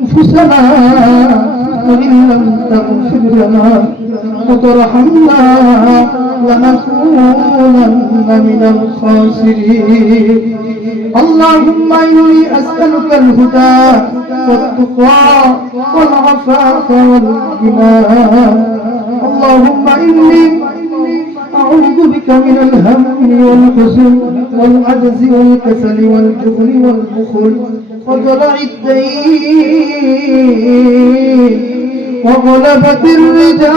أنفسنا وإن لم تغفر لنا وترحمنا لنكونن من الخاسرين. اللهم إني أسألك الهدى والتقى والعفاف والغنى اللهم إني أعوذ بك من الهم والحزن والعجز والكسل والجبن والبخل. وضلع الدين وغلبة الرجال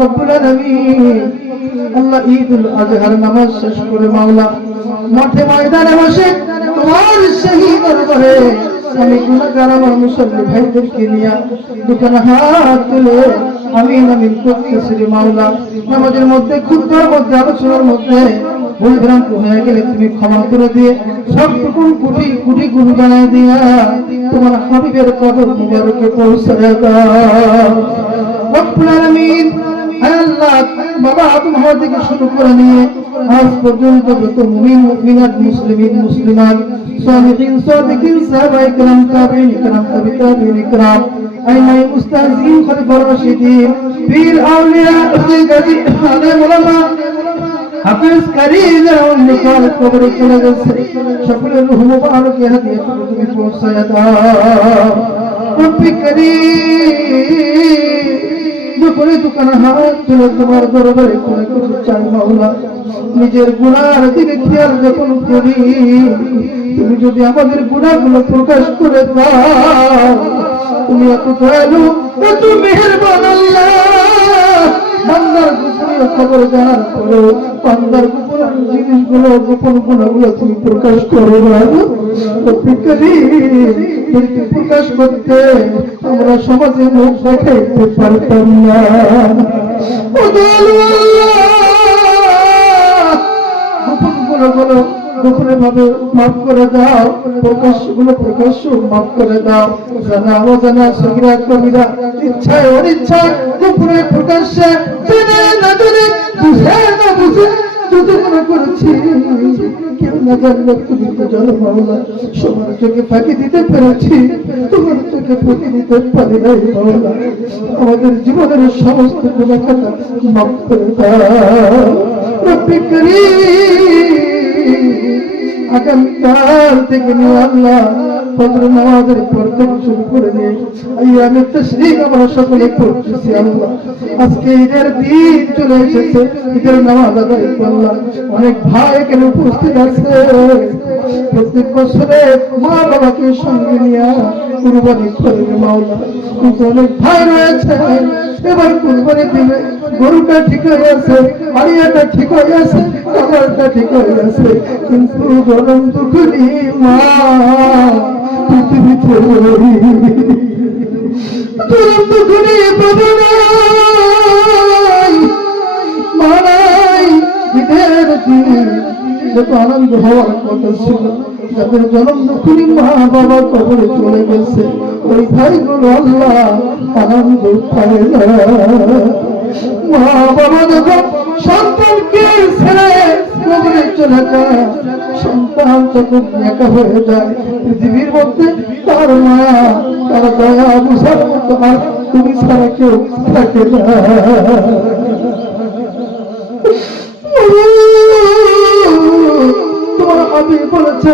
رب العالمين আল্লাহ ঈদুল আজহার নামাজ শেষ করে মাওলা মাঠে ময়দানে বসে তোমার সেই দরবারে আমি গুণাগার আমার মুসল্লি ভাইদেরকে নিয়ে দুখানে হাত তুলে আমি নবীন করতেছি মাওলা। নামাজের মধ্যে, খুদ্ার মধ্যে, আলোচনার মধ্যে ভুল ভ্রান্ত হয়ে গেলে তুমি ক্ষমা করে দিয়ে সবটুকু কুটি কুটি গুণ জানাই দিয়া তোমার হাবিবের কদর মুবারকে পৌঁছে দাও। আল্লাহ বাবা আদম হওয়া থেকে শুরু করে নিয়ে আজ পর্যন্ত যত মুমিন মুমিনাত মুসলিমিন মুসলিমাত সালিহিন সাদিকিন সাহাবায়ে کرام তাবিঈন کرام তাবি তাবিঈন کرام আইনাই মুস্তাজিন খলিফা রাশিদিন পীর আউলিয়া গাজী আলেম উলামা হাফিজ কারিম নিকাল কবরে চলে গেছে সকলের রূহ মুবারকে হাদিয়া করে তুমি পৌঁছায় দাও রব্বি করিম যখনই দোকান হাত তুলে তোমার দরবারে কোনো কিছু চাই মাওলা। নিজের গুণার দিকে খেয়াল যখন করি, তুমি যদি আমাদের গুণাগুলো প্রকাশ করে দাও, তুমি এত দয়ালু, এত মেহেরবান আল্লাহ। বান্দার গোপনীয় খবর জানার পরে বান্দার গোপন জিনিসগুলো, গোপন গুণাগুলো তুমি প্রকাশ করো প্রকাশ করতে আমরা সমাজে মুখ দেখাইতে পারতাম না। করে দাও গুলো প্রকাশ্য করে দাও। জানা ইচ্ছায় অনিচ্ছায় গোপনে প্রকাশ্যে না জেনে বুঝে না বুঝে মনে করেছি। কেউ না জানলে তুমি চোখে ফাঁকি দিতে পেরেছি। তোমার চোখে ফাঁকি দিতে পারি নাই আমাদের জীবনের সমস্ত গুণাখাতা মাফ করে দাও। আগামীকাল থেকে নিয়ে আল্লাহ। ফজর নামাজের পর থেকে শুরু করে নিয়ে আমি তশরিক আমরা সকলে পড়তেছি আল্লাহ। আজকে ঈদের দিন চলে এসেছে, ঈদের নামাজ আদায় করলাম। অনেক ভাই এখানে উপস্থিত আছে। প্রত্যেক বছরে মা বাবাকে সঙ্গে নিয়ে কুরবানি করবে মাওলা কিন্তু অনেক ভাই রয়েছে। এবার কুরবানি দিবে গরুটা ঠিক হয়ে আছে আড়িয়াটা ঠিক হয়ে আছে কামারটা ঠিক হয়ে আছে কিন্তু গরম দুঃখী মা। যাদের জন্ম দুঃখী মা বাবা কবরে চলে গেছে ওই ভাইগুলো আল্লাহ আনন্দ পায় না সন্তানকে ছেড়ে কবরে একজন সন্তান যখন একা হয়ে যায়। পৃথিবীর মধ্যে তার মায়া, তার দয়া, বুঝার তোমার তুমি ছাড়া কেউ থাকে না। তোমার আমি বলেছে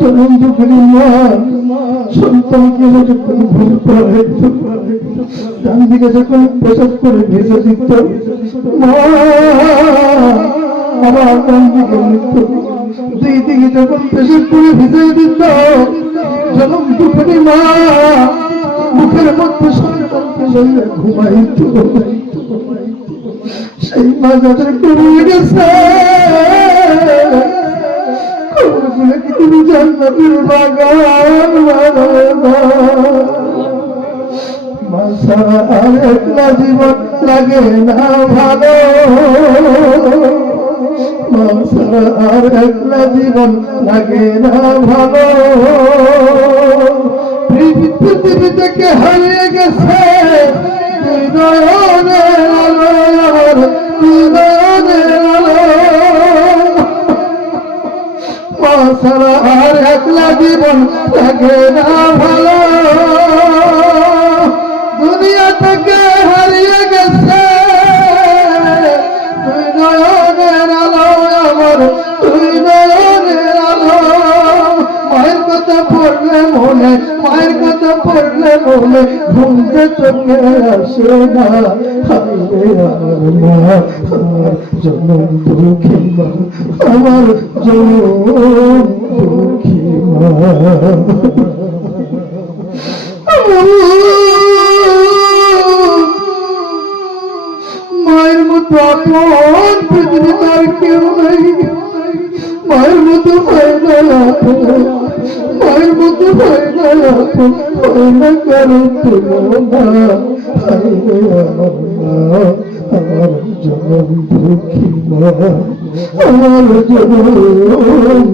তখন যখন মা সন্তানকে যখন ভুল করে ডান দিকে যখন প্রসাদ করে ভেজে দিত মা আমার ডান দিকে নিত দুই দিকে যখন পেশাব করে ভেজে দিত যখন দুপুরে মা মুখের মধ্যে সন্তানকে ঘুমাইত সেই মা যাদের গেছে। কি তুমি জান্নাতের বাগান বানায় দাও। মা ছাড়া আর একলা জীবন লাগে না ভালো মা ছাড়া আর একলা জীবন লাগে না ভালো পৃথিবী- থেকে হারিয়ে গেছে জীবন লাগে না ভালো। দুনিয়া থেকে হারিয়ে গেছে। তুই নয়নের আলো আমার তুই নয়নের আলো। মনে কথা পড়লে মনে ঘুমতে চোখে আসে না। আমার জনম দুঃখী মা, আমার জনম দুঃখী মায়ের মতো আপন পৃথিবী তার কেউ নেই। মায়ের মতো ফায়দা আপন মায়ের মতো আমার মা। আমার জনম দুঃখী মা। আমার জনম